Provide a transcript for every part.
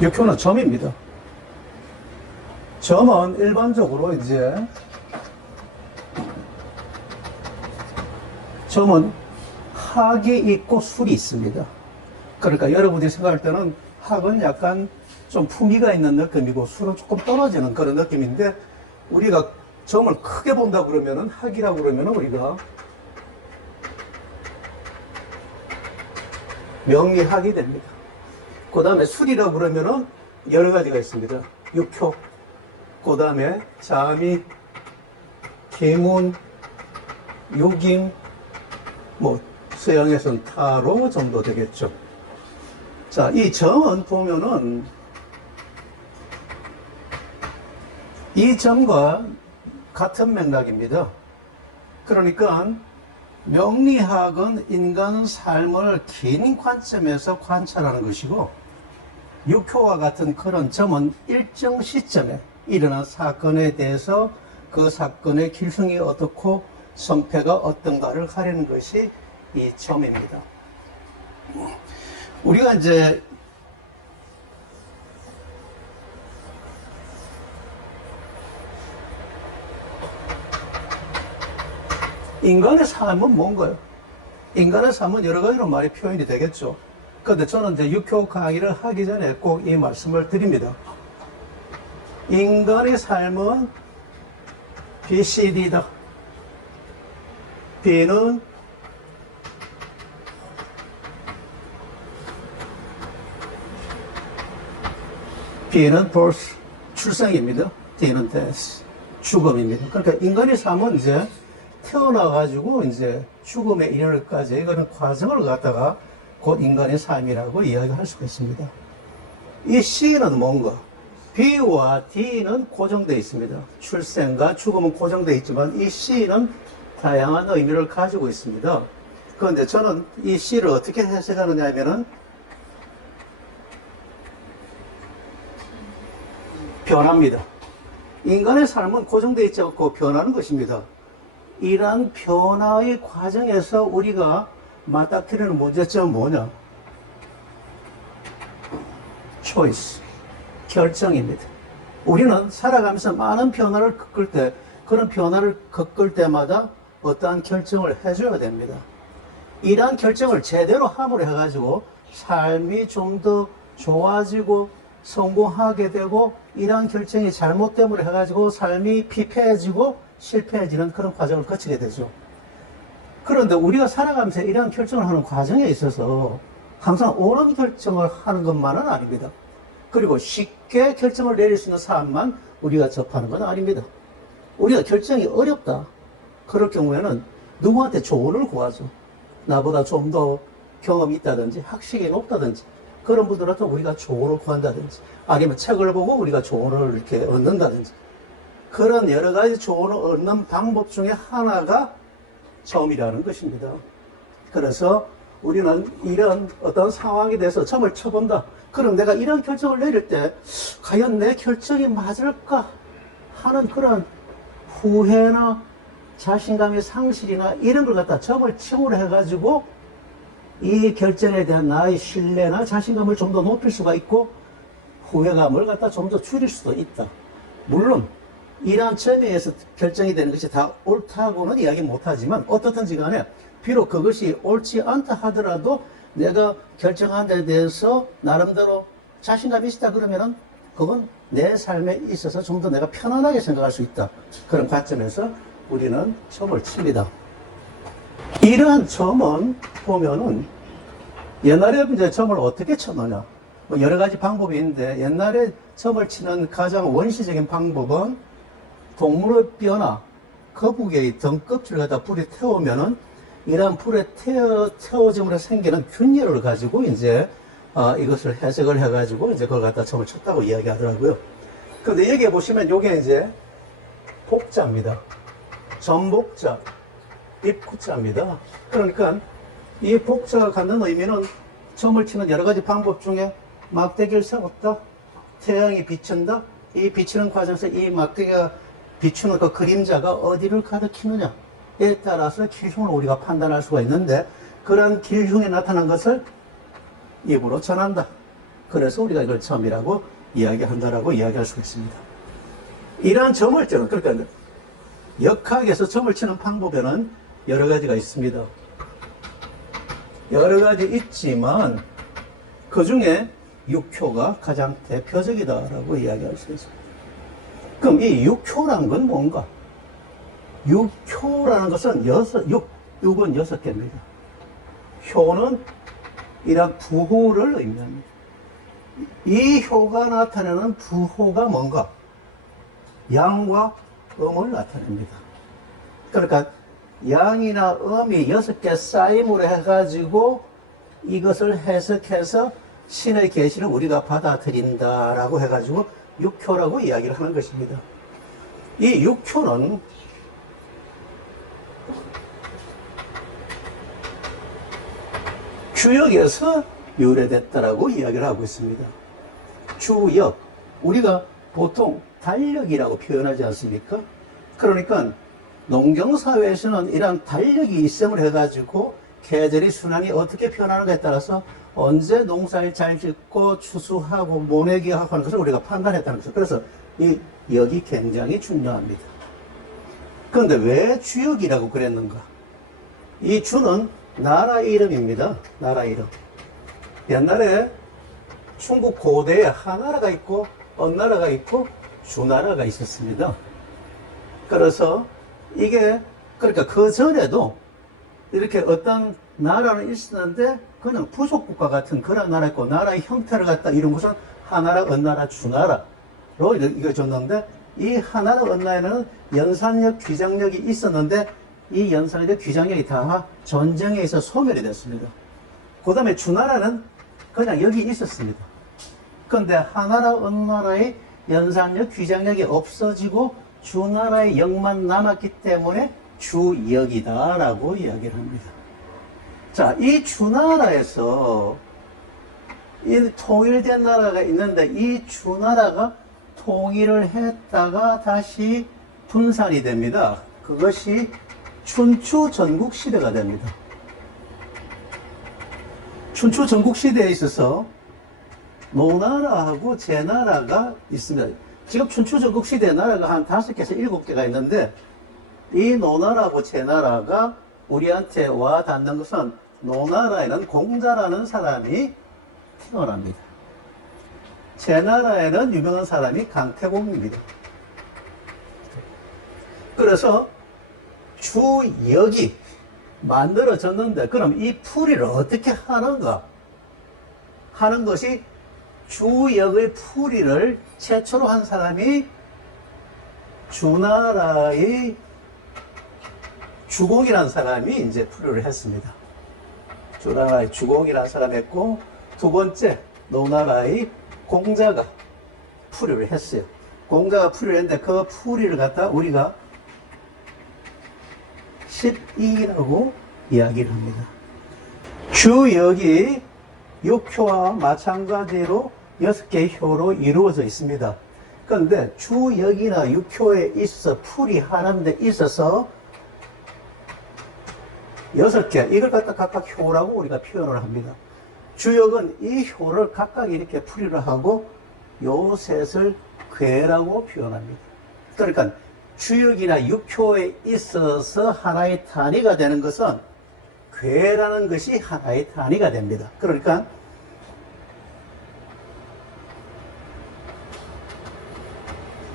육효는 점입니다. 점은 일반적으로 이제 점은 학이 있고 술이 있습니다. 그러니까 여러분들이 생각할 때는 학은 약간 좀 품위가 있는 느낌이고 술은 조금 떨어지는 그런 느낌인데, 우리가 점을 크게 본다 그러면은 학이라고 그러면은 우리가 명리학이 됩니다. 그 다음에 술이라고 그러면은 여러 가지가 있습니다. 육효, 그 다음에 자미, 계문, 유김, 뭐 서양에서는 타로 정도 되겠죠. 자, 이 점은 보면은 이 점과 같은 맥락입니다. 그러니까 명리학은 인간 삶을 긴 관점에서 관찰하는 것이고, 육효와 같은 그런 점은 일정 시점에 일어난 사건에 대해서 그 사건의 길흉이 어떻고 성패가 어떤가를 가리는 것이 이 점입니다. 우리가 이제 인간의 삶은 뭔가요? 인간의 삶은 여러 가지로 많이 표현이 되겠죠. 그런데 저는 이제 육효 강의를 하기 전에 꼭 이 말씀을 드립니다. 인간의 삶은 BCD다. B는 birth, 출생입니다. D는 death, 죽음입니다. 그러니까 인간의 삶은 이제 태어나가지고 이제 죽음에 이르기까지 그런 과정을 갖다가 곧 인간의 삶이라고 이야기할 수가 있습니다. 이 C는 뭔가? B와 D는 고정되어 있습니다. 출생과 죽음은 고정되어 있지만 이 C는 다양한 의미를 가지고 있습니다. 그런데 저는 이 C를 어떻게 해석하느냐 하면은 변화입니다. 인간의 삶은 고정되어 있지 않고 변하는 것입니다. 이러한 변화의 과정에서 우리가 맞닥뜨리는 문제점은 뭐냐? choice, 결정입니다. 우리는 살아가면서 많은 변화를 겪을 때, 그런 변화를 겪을 때마다 어떠한 결정을 해줘야 됩니다. 이러한 결정을 제대로 함으로 해가지고 삶이 좀 더 좋아지고 성공하게 되고, 이러한 결정이 잘못됨으로 해가지고 삶이 피폐해지고 실패해지는 그런 과정을 거치게 되죠. 그런데 우리가 살아가면서 이러한 결정을 하는 과정에 있어서 항상 옳은 결정을 하는 것만은 아닙니다. 그리고 쉽게 결정을 내릴 수 있는 사람만 우리가 접하는 건 아닙니다. 우리가 결정이 어렵다. 그럴 경우에는 누구한테 조언을 구하죠. 나보다 좀 더 경험이 있다든지 학식이 높다든지 그런 분들한테 우리가 조언을 구한다든지, 아니면 책을 보고 우리가 조언을 이렇게 얻는다든지, 그런 여러 가지 조언을 얻는 방법 중에 하나가 점이라는 것입니다. 그래서 우리는 이런 어떤 상황에 대해서 점을 쳐본다. 그럼 내가 이런 결정을 내릴 때 과연 내 결정이 맞을까 하는 그런 후회나 자신감의 상실이나 이런 걸 갖다 점을 칭으로 해가지고 이 결정에 대한 나의 신뢰나 자신감을 좀 더 높일 수가 있고, 후회감을 갖다 좀 더 줄일 수도 있다. 물론 이러한 점에 의해서 결정이 되는 것이 다 옳다고는 이야기 못하지만, 어떻든지 간에 비록 그것이 옳지 않다 하더라도 내가 결정한 데 대해서 나름대로 자신감이 있다 그러면은 그건 내 삶에 있어서 좀 더 내가 편안하게 생각할 수 있다. 그런 관점에서 우리는 점을 칩니다. 이러한 점은 보면은 옛날에 이제 점을 어떻게 쳤느냐, 뭐 여러 가지 방법이 있는데, 옛날에 점을 치는 가장 원시적인 방법은 동물의 뼈나 거북이의 등껍질을 갖다 불에 태우면은 이러한 불에 태워짐으로 생기는 균열을 가지고 이제 이것을 해석을 해가지고 이제 그걸 갖다 점을 쳤다고 이야기하더라고요. 그런데 여기에 보시면 이게 이제 복자입니다. 전복자, 입구자입니다. 그러니까 이 복자가 갖는 의미는 점을 치는 여러 가지 방법 중에 막대기를 세웠다, 태양이 비친다, 이 비치는 과정에서 이 막대기가 비추는 그 그림자가 어디를 가리키느냐에 따라서 길흉을 우리가 판단할 수가 있는데, 그런 길흉이 나타난 것을 입으로 전한다. 그래서 우리가 이걸 점이라고 이야기한다라고 이야기할 수 있습니다. 이러한 점을 치는, 그러니까 역학에서 점을 치는 방법에는 여러 가지가 있습니다. 여러 가지 있지만 그 중에 육효가 가장 대표적이다라고 이야기할 수 있습니다. 그럼 이 육효란 건 뭔가? 육효라는 것은 육은 6개입니다. 효는 이런 부호를 의미합니다. 이 효가 나타내는 부호가 뭔가? 양과 음을 나타냅니다. 그러니까 양이나 음이 6개 쌓임으로 해가지고 이것을 해석해서 신의 계시를 우리가 받아들인다라고 해가지고 육효라고 이야기를 하는 것입니다. 이 육효는 주역에서 유래됐다라고 이야기를 하고 있습니다. 주역, 우리가 보통 달력이라고 표현하지 않습니까? 그러니까 농경사회에서는 이런 달력이 있음을 해가지고 계절의 순환이 어떻게 변하는가에 따라서 언제 농사를 잘 짓고 추수하고 모내기하고 하는 것을 우리가 판단했다는 거죠. 그래서 이 역이 굉장히 중요합니다. 그런데 왜 주역이라고 그랬는가? 이 주는 나라 이름입니다. 나라 이름. 옛날에 중국 고대에 하나라가 있고 언나라가 있고 주나라가 있었습니다. 그래서 이게 그러니까 그 전에도 이렇게 어떤 나라는 있었는데 그냥 부속국가 같은 그런 나라였고 나라의 형태를 갖다 이룬 것은 하나라, 언나라, 주나라로 이겨졌는데 이 하나라, 언나라에는 연산력, 귀장력이 있었는데 이 연산력, 귀장력이 다 전쟁에 의해서 소멸이 됐습니다. 그 다음에 주나라는 그냥 여기 있었습니다. 그런데 하나라, 언나라의 연산력, 귀장력이 없어지고 주나라의 역만 남았기 때문에 주역이다라고 이야기를 합니다. 자, 이 주나라에서 이 통일된 나라가 있는데 이 주나라가 통일을 했다가 다시 분산이 됩니다. 그것이 춘추 전국시대가 됩니다. 춘추 전국시대에 있어서 노나라하고 제나라가 있습니다. 지금 춘추 전국시대 나라가 한 5개에서 7개가 있는데 이 노나라하고 제나라가 우리한테 와 닿는 것은 노나라에는 공자라는 사람이 태어납니다. 제나라에는 유명한 사람이 강태공입니다. 그래서 주역이 만들어졌는데 그럼 이 풀이를 어떻게 하는가 하는 것이 주역의 풀이를 최초로 한 사람이 주나라의 주공이라는 사람이 이제 풀이를 했습니다. 주나라의 주공이라는 사람이 했고 두 번째 노나라의 공자가 풀이를 했어요. 공자가 풀이를 했는데 그 풀이를 갖다 우리가 12라고 이야기를 합니다. 주역이 6효와 마찬가지로 6개의 효로 이루어져 있습니다. 그런데 주역이나 6효에 있어 풀이하는 데 있어서 6개, 이걸 갖다 각각 효라고 우리가 표현을 합니다. 주역은 이 효를 각각 이렇게 풀이를 하고 요 셋을 괴라고 표현합니다. 그러니까 주역이나 6효에 있어서 하나의 단위가 되는 것은 괴라는 것이 하나의 단위가 됩니다. 그러니까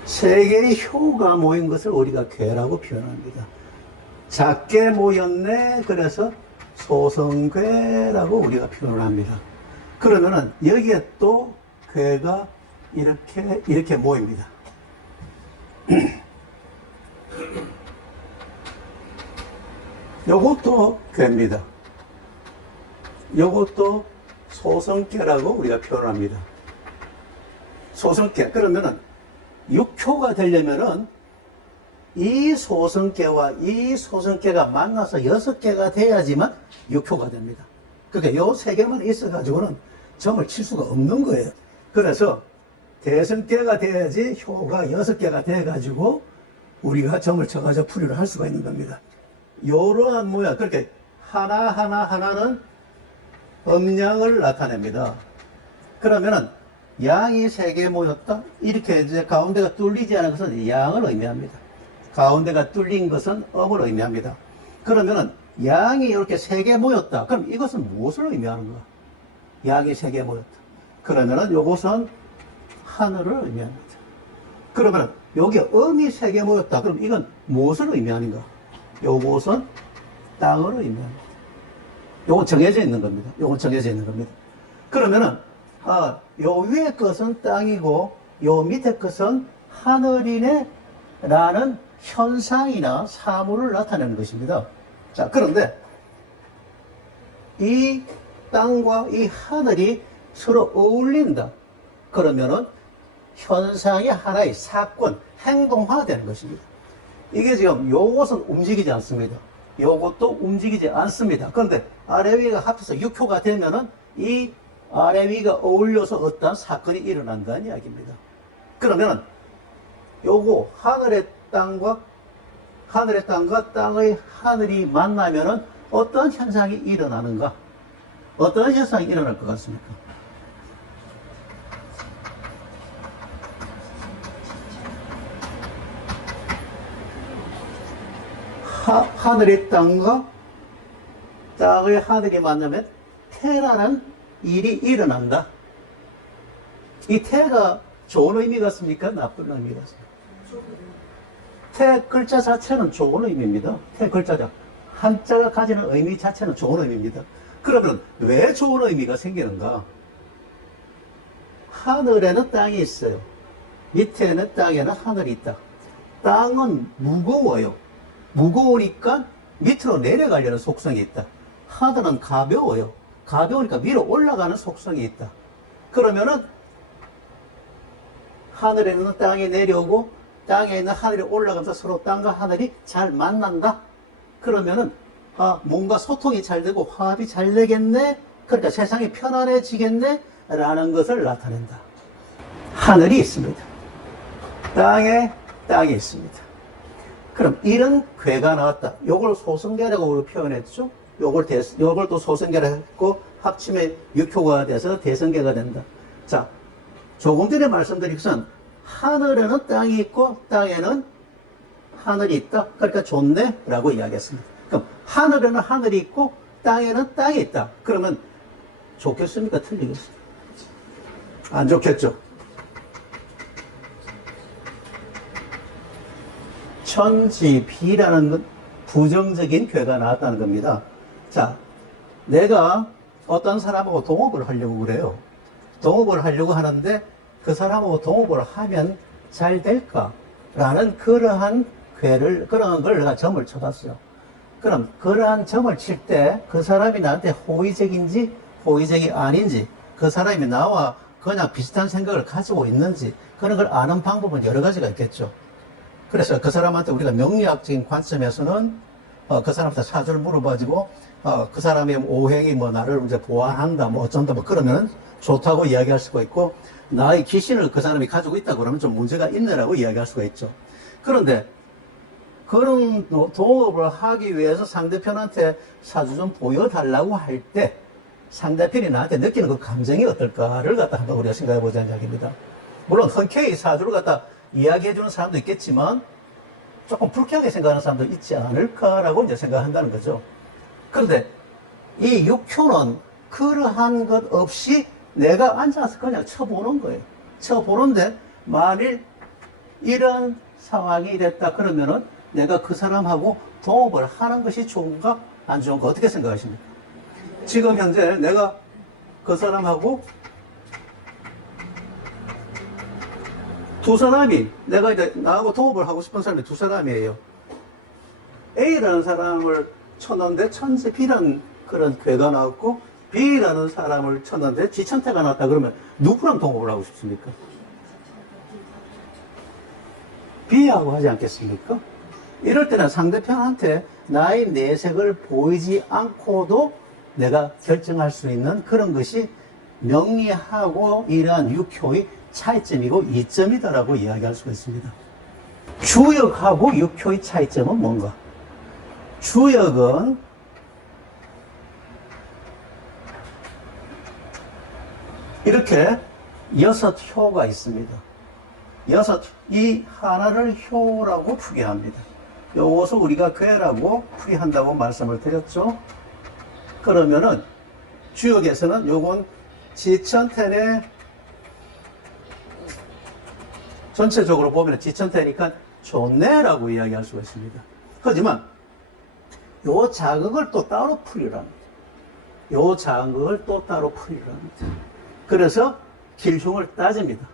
세 개의 효가 모인 것을 우리가 괴라고 표현합니다. 작게 모였네. 그래서 소성괴라고 우리가 표현을 합니다. 그러면은 여기에 또 괴가 이렇게 모입니다. 요것도 괴입니다. 요것도 소성괴라고 우리가 표현합니다. 소성괴. 그러면은 6효가 되려면은 이 소성괴와 이 소성괴가 만나서 6개가 돼야지만 6효가 됩니다. 그러니까 요 3개만 있어가지고는 점을 칠 수가 없는 거예요. 그래서 대성괴가 돼야지 효가 6개가 돼가지고 우리가 점을 쳐가지고 풀이를 할 수가 있는 겁니다. 요러한 모양, 그렇게 하나는 음량을 나타냅니다. 그러면은 양이 세 개 모였다. 이렇게 이제 가운데가 뚫리지 않은 것은 양을 의미합니다. 가운데가 뚫린 것은 음을 의미합니다. 그러면은 양이 이렇게 세 개 모였다. 그럼 이것은 무엇을 의미하는가? 양이 세 개 모였다. 그러면은 이것은 하늘을 의미합니다. 그러면 여기 음이 세 개 모였다. 그럼 이건 무엇을 의미하는가? 요것은 땅을 의미합니다. 요건 정해져 있는 겁니다. 요건 정해져 있는 겁니다. 그러면은 요 위에 것은 땅이고 요 밑에 것은 하늘이네 라는 현상이나 사물을 나타내는 것입니다. 자, 그런데 이 땅과 이 하늘이 서로 어울린다. 그러면은 현상이 하나의 사건, 행동화되는 것입니다. 이게 지금 요것은 움직이지 않습니다. 요것도 움직이지 않습니다. 그런데 아래 위가 합쳐서 6효가 되면은 이 아래 위가 어울려서 어떠한 사건이 일어난다는 이야기입니다. 그러면은 요거 하늘의 땅과 땅의 하늘이 만나면은 어떤 현상이 일어나는가? 어떤 현상이 일어날 것 같습니까? 하늘의 땅과 땅의 하늘이 만나면 태라는 일이 일어난다. 이 태가 좋은 의미 같습니까? 나쁜 의미 같습니까? 태 글자 자체는 좋은 의미입니다. 태 글자자. 한자가 가지는 의미 자체는 좋은 의미입니다. 그러면 왜 좋은 의미가 생기는가? 하늘에는 땅이 있어요. 밑에는 땅에는 하늘이 있다. 땅은 무거워요. 무거우니까 밑으로 내려가려는 속성이 있다. 하늘은 가벼워요. 가벼우니까 위로 올라가는 속성이 있다. 그러면은 하늘에 있는 땅이 내려오고 땅에 있는 하늘이 올라가면서 서로 땅과 하늘이 잘 만난다. 그러면은 뭔가 소통이 잘 되고 화합이 잘 되겠네. 그러니까 세상이 편안해지겠네 라는 것을 나타낸다. 하늘이 있습니다. 땅이 있습니다. 그럼 이런 괴가 나왔다. 요걸 소승계라고 표현했죠. 요걸 또 소승계라 했고 합치면 6효가 돼서 대승계가 된다. 자, 조금 전에 말씀드린 것은 하늘에는 땅이 있고 땅에는 하늘이 있다. 그러니까 좋네 라고 이야기했습니다. 그럼 하늘에는 하늘이 있고 땅에는 땅이 있다. 그러면 좋겠습니까? 틀리겠습니까? 안 좋겠죠. 천지비라는 부정적인 괴가 나왔다는 겁니다. 자, 내가 어떤 사람하고 동업을 하려고 그래요. 동업을 하려고 하는데 그 사람하고 동업을 하면 잘 될까? 라는 그러한 그러한 걸 내가 점을 쳐봤어요. 그럼 그러한 점을 칠 때 그 사람이 나한테 호의적인지 호의적이 아닌지, 그 사람이 나와 그냥 비슷한 생각을 가지고 있는지, 그런 걸 아는 방법은 여러 가지가 있겠죠. 그래서 그 사람한테 우리가 명리학적인 관점에서는 그 사람한테 사주를 물어봐가지고 그 사람의 오행이 나를 이제 보완한다 어쩐다 그러면 좋다고 이야기할 수가 있고, 나의 기신을 그 사람이 가지고 있다 그러면 좀 문제가 있네라고 이야기할 수가 있죠. 그런데 그런 동업을 하기 위해서 상대편한테 사주 좀 보여달라고 할 때 상대편이 나한테 느끼는 그 감정이 어떨까를 갖다 한번 우리가 생각해 보자는 이야기입니다. 물론 흔쾌히 사주를 갖다 이야기해 주는 사람도 있겠지만 조금 불쾌하게 생각하는 사람도 있지 않을까라고 이제 생각한다는 거죠. 그런데 이 육효는 그러한 것 없이 내가 앉아서 그냥 쳐보는 거예요. 쳐보는데 만일 이런 상황이 됐다 그러면은 내가 그 사람하고 동업을 하는 것이 좋은가 안 좋은가 어떻게 생각하십니까? 지금 현재 내가 그 사람하고 두 사람이, 내가 이제 나하고 동업을 하고 싶은 사람이 두 사람이에요. A라는 사람을 쳤는데 천재 B라는 그런 괴가 나왔고, B라는 사람을 쳤는데 지천태가 나왔다 그러면 누구랑 동업을 하고 싶습니까? B하고 하지 않겠습니까? 이럴 때는 상대편한테 나의 내색을 보이지 않고도 내가 결정할 수 있는 그런 것이 명리하고 이러한 육효의 차이점이고 이점이다라고 이야기할 수가 있습니다. 주역하고 육효의 차이점은 뭔가? 주역은 이렇게 6효가 있습니다. 이 하나를 효라고 풀이합니다. 요것을 우리가 괴라고 풀이한다고 말씀을 드렸죠. 그러면은 주역에서는 요건 지천텐의 전체적으로 보면 지천텐이니까 좋네라고 이야기할 수가 있습니다. 하지만 요 자극을 또 따로 풀이를 합니다. 요 자극을 또 따로 풀이를 합니다. 그래서 길흉을 따집니다.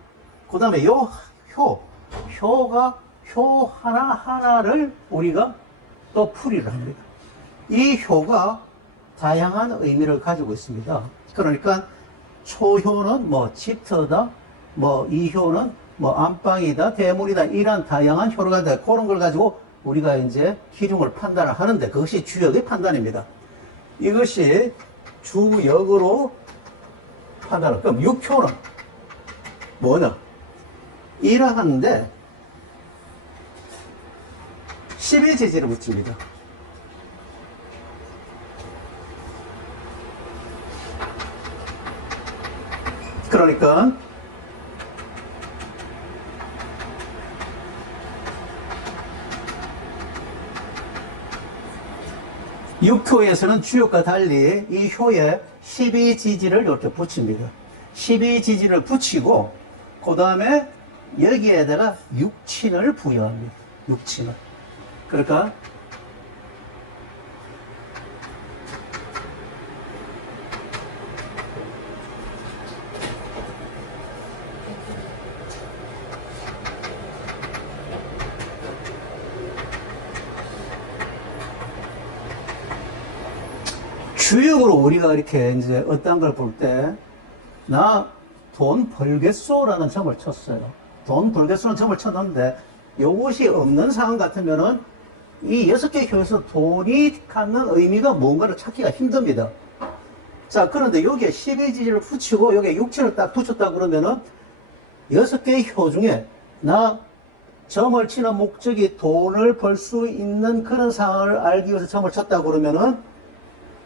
그 다음에 요 효 하나하나를 우리가 또 풀이를 합니다. 이 효가 다양한 의미를 가지고 있습니다. 그러니까 초효는 뭐 집터다, 뭐 이효는 뭐 안방이다, 대문이다, 이런 다양한 효를 가지고 그런 걸 가지고 우리가 이제 기륭을 판단을 하는데 그것이 주역의 판단입니다. 이것이 주역으로 판단을. 그럼 육효는 뭐냐? 이라 하는데 12지지를 붙입니다. 그러니까 육효에서는 주역과 달리 이 효에 12지지를 이렇게 붙입니다. 12지지를 붙이고 그 다음에 여기에다가 육친을 부여합니다. 육친을. 그러니까 주역으로 우리가 이렇게 이제 어떤 걸 볼 때, 나 돈 벌겠소라는 점을 쳤어요. 돈 벌겠소라는 점을 쳤는데, 요것이 없는 상황 같으면은 이 6개 효에서 돈이 갖는 의미가 뭔가를 찾기가 힘듭니다. 자, 그런데 여기에 12지지를 붙이고 여기에 육친을 딱 붙였다 그러면은 6개의 효 중에 나 점을 치는 목적이 돈을 벌 수 있는 그런 상황을 알기 위해서 점을 쳤다 그러면은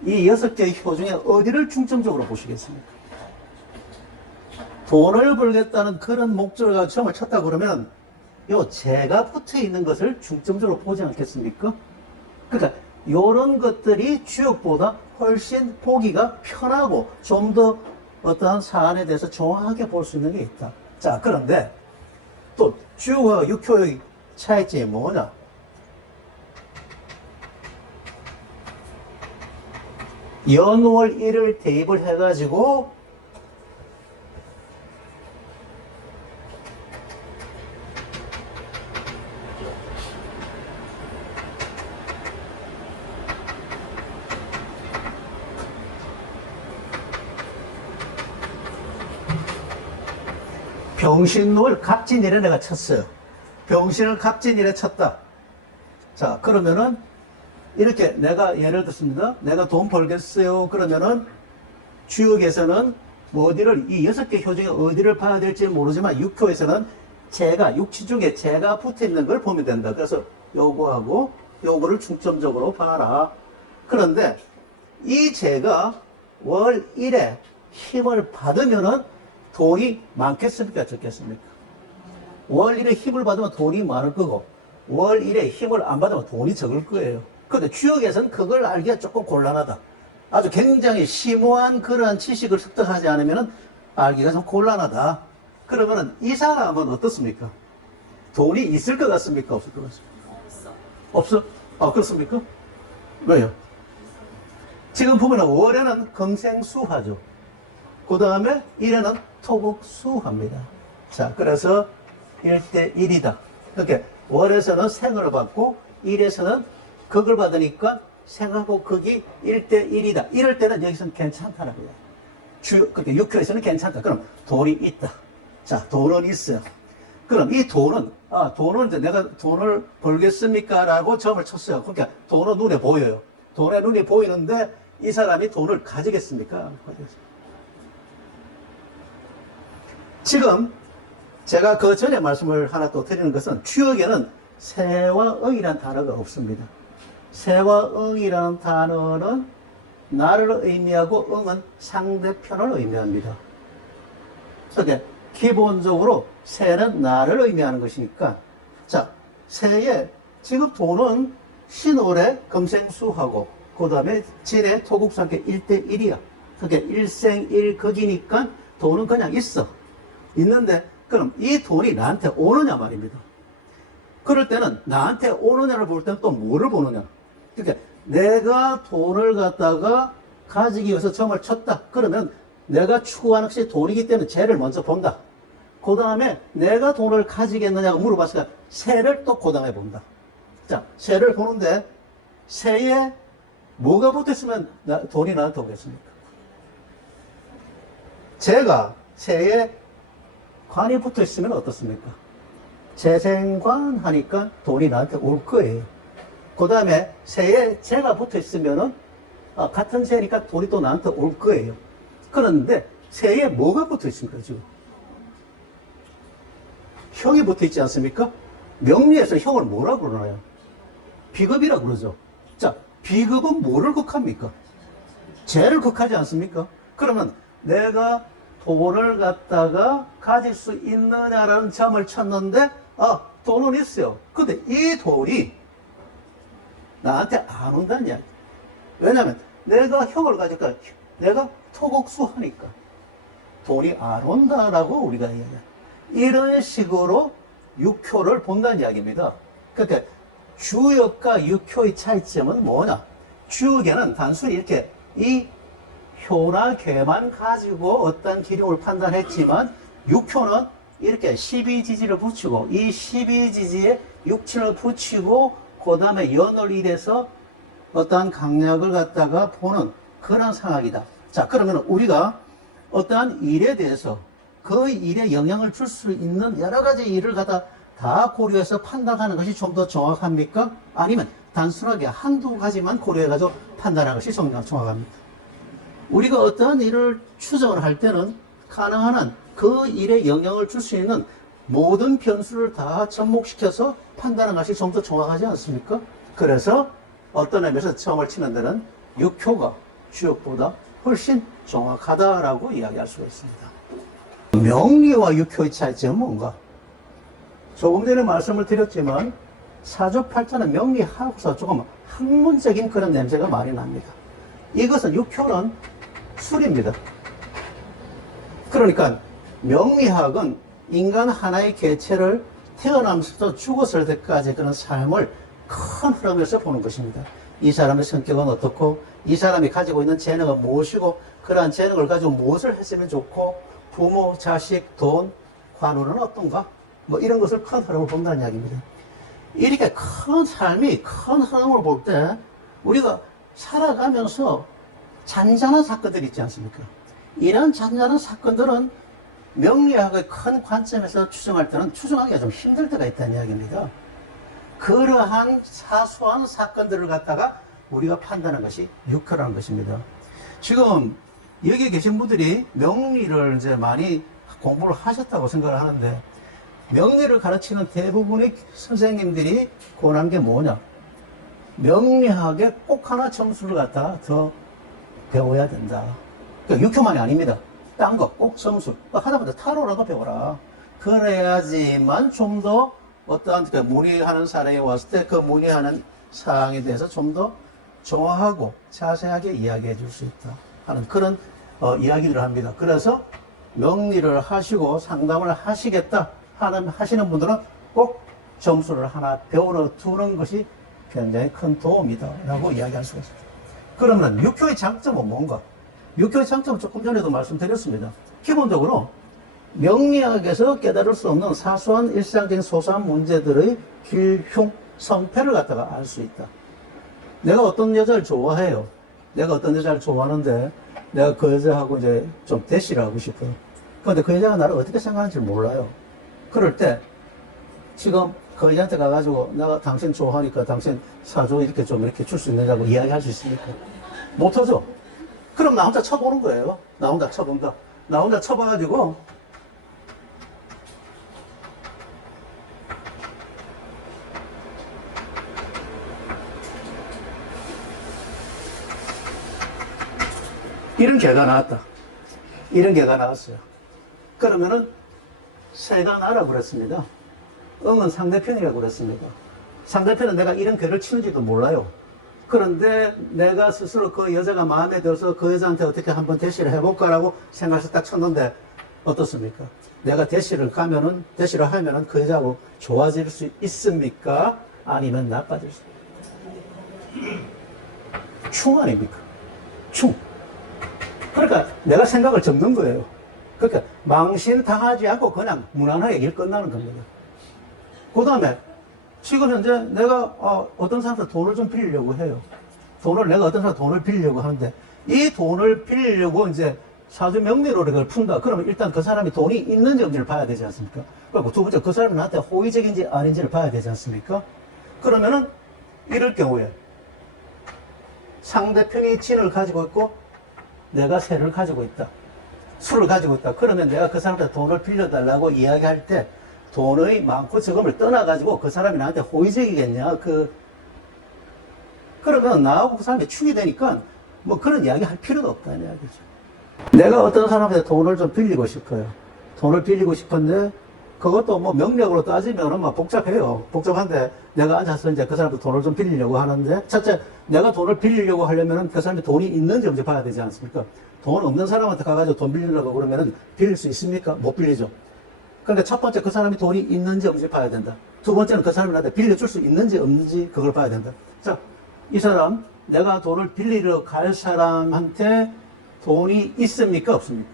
이 6개의 효 중에 어디를 중점적으로 보시겠습니까? 돈을 벌겠다는 그런 목적을 가지고 점을 쳤다 그러면 요 재가 붙어 있는 것을 중점적으로 보지 않겠습니까? 그러니까 요런 것들이 주역보다 훨씬 보기가 편하고 좀 더 어떠한 사안에 대해서 정확하게 볼 수 있는 게 있다. 자, 그런데 또 주역과 육효의 차이점이 뭐냐? 연월일을 대입을 해가지고 병신월 갑진일에 내가 쳤어요. 병신을 갑진일에 쳤다. 자, 그러면은 이렇게 내가 예를 들습니다. 내가 돈 벌겠어요. 그러면은 주역에서는 뭐 어디를 이 6개 효 중에 어디를 봐야 될지 모르지만 육효에서는 재가 육치 중에 재가 붙어 있는 걸 보면 된다. 그래서 요거하고 요거를 중점적으로 봐라. 그런데 이 재가 월 1에 힘을 받으면은 돈이 많겠습니까? 적겠습니까? 월 1에 힘을 받으면 돈이 많을 거고 월 1에 힘을 안 받으면 돈이 적을 거예요. 그런데 주역에서는 그걸 알기가 조금 곤란하다. 아주 굉장히 심오한 그러한 지식을 습득하지 않으면 알기가 좀 곤란하다. 그러면 이 사람은 어떻습니까? 돈이 있을 것 같습니까? 없을 것 같습니까? 없어. 아, 그렇습니까? 왜요? 지금 보면 월에는 금생수화죠. 그 다음에 일에는 토국수화입니다. 자, 그래서 1대 1이다. 그렇게 월에서는 생을 받고 일에서는 극을 받으니까 생하고 극이 1대 1이다. 이럴 때는 여기서는 괜찮다는 거예요. 그렇게 육효에서는 괜찮다. 그럼 돈이 있다. 자, 돈은 있어요. 그럼 이 돈은, 돈은 이제 내가 돈을 벌겠습니까? 라고 점을 쳤어요. 그러니까 돈은 눈에 보여요. 돈에 눈이 보이는데 이 사람이 돈을 가지겠습니까? 지금 제가 그 전에 말씀을 하나 또 드리는 것은 주역에는 세와 응이라는 단어가 없습니다. 세와 응이라는 단어는 나를 의미하고 응은 상대편을 의미합니다. 그게 기본적으로 새는 나를 의미하는 것이니까. 자, 새의 지금 돈은 신월의 금생수하고 그 다음에 질의 토국수와 함께 1대1이야. 그게 일생일극이니까 돈은 그냥 있어. 있는데 그럼 이 돈이 나한테 오느냐 말입니다. 그럴 때는 나한테 오느냐를 볼 때는 또 뭐를 보느냐. 그러니까 내가 돈을 갖다가 가지기 위해서 점을 쳤다. 그러면 내가 추구하는 것이 돈이기 때문에 쟤를 먼저 본다. 그 다음에 내가 돈을 가지겠느냐고 물어봤으니까 새를 또 그 다음에 본다. 자, 새를 보는데 새에 뭐가 붙어있으면 돈이 나한테 오겠습니까? 새가 새에 관이 붙어있으면 어떻습니까? 재생관 하니까 돈이 나한테 올 거예요. 그 다음에 새에 재가 붙어있으면은 같은 새니까 돈이 또 나한테 올 거예요. 그런데 새에 뭐가 붙어있습니까, 지금? 형이 붙어있지 않습니까? 명리에서 형을 뭐라고 그러나요? 비겁이라고 그러죠. 자, 비겁은 뭐를 극합니까? 죄를 극하지 않습니까? 그러면 내가 돈을 갖다가 가질 수 있느냐라는 점을 쳤는데, 돈은 있어요. 근데 이 돈이 나한테 안 온다는 이야기. 왜냐면 내가 형을 가질까? 내가 토국수 하니까 돈이 안 온다라고 우리가 이야기해요. 이런 식으로 육효를 본다는 이야기입니다. 그러니까 주역과 육효의 차이점은 뭐냐? 주역에는 단순히 이렇게 이 효나 개만 가지고 어떤 기lum을 판단했지만 육효는 이렇게 12지지를 붙이고 이 12지지에 육친을 붙이고 그 다음에 연을 일해서 어떠한 강약을 갖다가 보는 그런 상황이다. 자, 그러면 우리가 어떠한 일에 대해서 그 일에 영향을 줄 수 있는 여러 가지 일을 갖다 다 고려해서 판단하는 것이 좀 더 정확합니까? 아니면 단순하게 한두 가지만 고려해가지고 판단하는 것이 정확합니까? 우리가 어떠한 일을 추정을 할 때는 가능한 한 그 일에 영향을 줄 수 있는 모든 변수를 다 접목시켜서 판단하는 것이 좀 더 정확하지 않습니까? 그래서 어떤 의미에서 점을 치는 데는 육효가 주역보다 훨씬 정확하다라고 이야기할 수가 있습니다. 명리와 육효의 차이점은 뭔가? 조금 전에 말씀을 드렸지만 사주팔자는 명리하고서 조금 학문적인 그런 냄새가 많이 납니다. 이것은 육효는 술입니다. 그러니까 명리학은 인간 하나의 개체를 태어나면서부터 죽었을 때까지 그런 삶을 큰 흐름에서 보는 것입니다. 이 사람의 성격은 어떻고 이 사람이 가지고 있는 재능은 무엇이고 그러한 재능을 가지고 무엇을 했으면 좋고 부모, 자식, 돈, 관우는 어떤가? 뭐 이런 것을 큰 흐름을 본다는 이야기입니다. 이렇게 큰 삶이 큰 흐름을 볼 때 우리가 살아가면서 잔잔한 사건들이 있지 않습니까? 이런 잔잔한 사건들은 명리학의 큰 관점에서 추정할 때는 추정하기가 좀 힘들 때가 있다는 이야기입니다. 그러한 사소한 사건들을 갖다가 우리가 판단하는 것이 육효라는 것입니다. 지금 여기 계신 분들이 명리를 이제 많이 공부를 하셨다고 생각을 하는데 명리를 가르치는 대부분의 선생님들이 권한 게 뭐냐? 명리학에 꼭 하나 점수를 갖다가 더 배워야 된다. 그러니까 육효만이 아닙니다. 딴 거 꼭 점수. 하다보다 타로라도 배워라. 그래야지만 좀 더 어떠한 문의하는 사람이 왔을 때 그 문의하는 사항에 대해서 좀 더 정확하고 자세하게 이야기해 줄 수 있다 하는 그런 이야기들을 합니다. 그래서 명리를 하시고 상담을 하시겠다 하시는 분들은 꼭 점수를 하나 배워 두는 것이 굉장히 큰 도움이다 라고 이야기할 수가 있습니다. 그러면 육효의 장점은 뭔가? 육효의 장점은 조금 전에도 말씀드렸습니다. 기본적으로 명리학에서 깨달을 수 없는 사소한 일상적인 소소한 문제들의 길, 흉, 성패를 갖다가 알 수 있다. 내가 어떤 여자를 좋아해요. 내가 어떤 여자를 좋아하는데 내가 그 여자하고 이제 좀 대시를 하고 싶어요. 그런데 그 여자가 나를 어떻게 생각하는지 몰라요. 그럴 때 지금 그 여자한테 가가지고 내가 당신 좋아하니까 당신 사줘 이렇게 좀 이렇게 줄 수 있느냐고 이야기할 수 있습니까? 못하죠. 그럼 나 혼자 쳐보는 거예요. 나 혼자 쳐본다. 나 혼자 쳐봐가지고 이런 개가 나왔다. 이런 개가 나왔어요. 그러면은 새가 날아버렸습니다. 응은 상대편이라고 그랬습니다. 상대편은 내가 이런 괴를 치는지도 몰라요. 그런데 내가 스스로 그 여자가 마음에 들어서 그 여자한테 어떻게 한번 대시를 해볼까라고 생각해서 딱 쳤는데 어떻습니까? 내가 대시를 하면은 그 여자하고 좋아질 수 있습니까? 아니면 나빠질 수 있습니까? 충 아닙니까? 충. 그러니까 내가 생각을 접는 거예요. 그러니까 망신당하지 않고 그냥 무난하게 일 끝나는 겁니다. 그 다음에 지금 현재 내가 어떤 사람한테 돈을 좀 빌리려고 해요. 내가 어떤 사람한테 돈을 빌리려고 하는데 이 돈을 빌리려고 이제 사주 명리로 그걸 푼다. 그러면 일단 그 사람이 돈이 있는지 없는지를 봐야 되지 않습니까? 그리고 두 번째 그 사람이 나한테 호의적인지 아닌지를 봐야 되지 않습니까? 그러면은 이럴 경우에 상대편이 진을 가지고 있고 내가 새를 가지고 있다. 술을 가지고 있다. 그러면 내가 그 사람한테 돈을 빌려달라고 이야기할 때 돈의 많고 적음을 떠나가지고 그 사람이 나한테 호의적이겠냐. 그러면 나하고 그 사람이 축이 되니까 뭐 그런 이야기 할 필요도 없다는 이야기죠. 내가 어떤 사람한테 돈을 좀 빌리고 싶어요. 돈을 빌리고 싶은데 그것도 뭐 명력으로 따지면 막 복잡해요. 복잡한데 내가 앉아서 이제 그 사람한테 돈을 좀 빌리려고 하는데 첫째, 내가 돈을 빌리려고 하려면 그 사람이 돈이 있는지 없는지 봐야 되지 않습니까? 돈 없는 사람한테 가가지고 돈 빌리려고 그러면은 빌릴 수 있습니까? 못 빌리죠. 그러니까 첫 번째 그 사람이 돈이 있는지 없는지 봐야 된다. 두 번째는 그 사람이 나한테 빌려줄 수 있는지 없는지 그걸 봐야 된다. 자, 이 사람, 내가 돈을 빌리러 갈 사람한테 돈이 있습니까? 없습니까?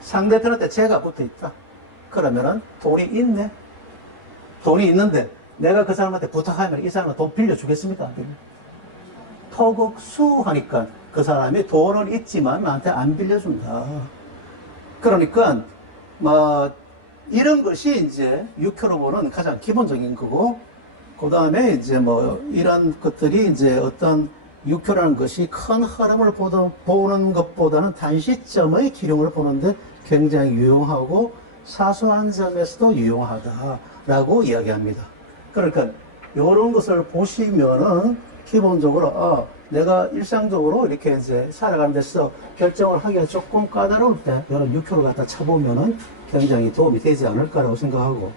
상대편한테 제가 붙어 있다. 그러면은 돈이 있네. 돈이 있는데 내가 그 사람한테 부탁하면 이 사람은 돈 빌려주겠습니까? 안 됩니다. 토국수 하니까 그 사람이 돈은 있지만 나한테 안 빌려준다. 그러니까 뭐 이런 것이 이제 육효로 보는 가장 기본적인 거고, 그 다음에 이제 뭐 이런 것들이 이제 어떤 육효라는 것이 큰 흐름을 보는 것보다는 단시점의 기룡을 보는데 굉장히 유용하고 사소한 점에서도 유용하다라고 이야기합니다. 그러니까 이런 것을 보시면은 기본적으로 내가 일상적으로 이렇게 이제 살아가는 데서 결정을 하기가 조금 까다로울 때 이런 육효를 갖다 쳐보면은 굉장히 도움이 되지 않을까라고 생각하고,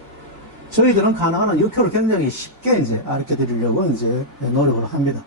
저희들은 가능한 한 육효를 굉장히 쉽게 이제 알려 드리려고 이제 노력을 합니다.